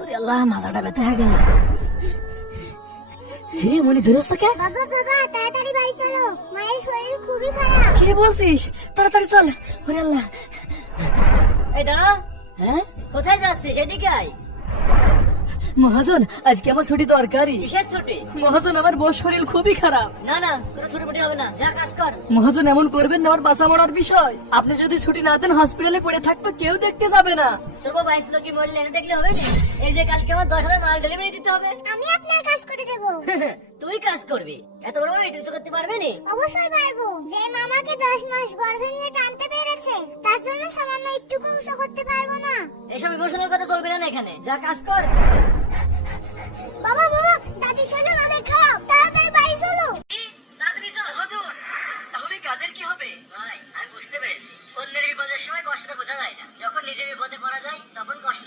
ওরে আল্লাহ, মাথাটা ব্যথা হয়ে গেল। হিরে মনি দূরস্ত কে? বাবা বাবা তাড়াতাড়ি বাড়ি চলো, মায়ের শরীর খুবই খারাপ। কি বলছিস? তাড়াতাড়ি চল। ওরে আল্লাহ। এই দাঁড়া, হ্যাঁ কোথায় যাচ্ছিস? এদিকে আয়। মহাজন, আজকে আমার ছুটি দরকারি। কিসের ছুটি? মহাজন, আমার বউ শরীর খুবই খারাপ। না না, কোনো ছুটি ফুটি হবে না, যা কাজ কর। মহাজন, এমন করবেন না, আমার বাঁচা মরার বিষয়। আপনি যদি ছুটি না দেন, হসপিটালে পড়ে থাকতো, কেউ দেখতে যাবে না। তোর বউ বাইশ লোক কি মরলে এনে দেখলে হবে না? এই যে কালকে আমার 10,000 মাল ডেলিভারি দিতে হবে। আমি আপনার কাজ করে দেবো। তুই কাজ করবি? এত বড় বড় ইটুচু করতে পারবে নি? অবশ্যই পারবো। যে মামাকে 10 মাস গর্ভে নিয়ে টানতে পেরেছে, তার জন্য সামান্য একটু উঁচু করতে পারবো না। এসব ইমোশনাল কথা চলবে না এখানে, যা কাজ কর। বাবা বাবা, দাদি শরীর অনেক খারাপ, তাড়াতাড়ি বাড়ি চলো। তাড়াতাড়ি চল। মহাজন, তাহলে কাজের কি হবে? ভাই, আমি বুঝতে পেরেছি, অন্যের বিপদের সময় কষ্টটা বোঝা যায় না, যখন নিজের বিপদে পড়া যায় তখন কষ্ট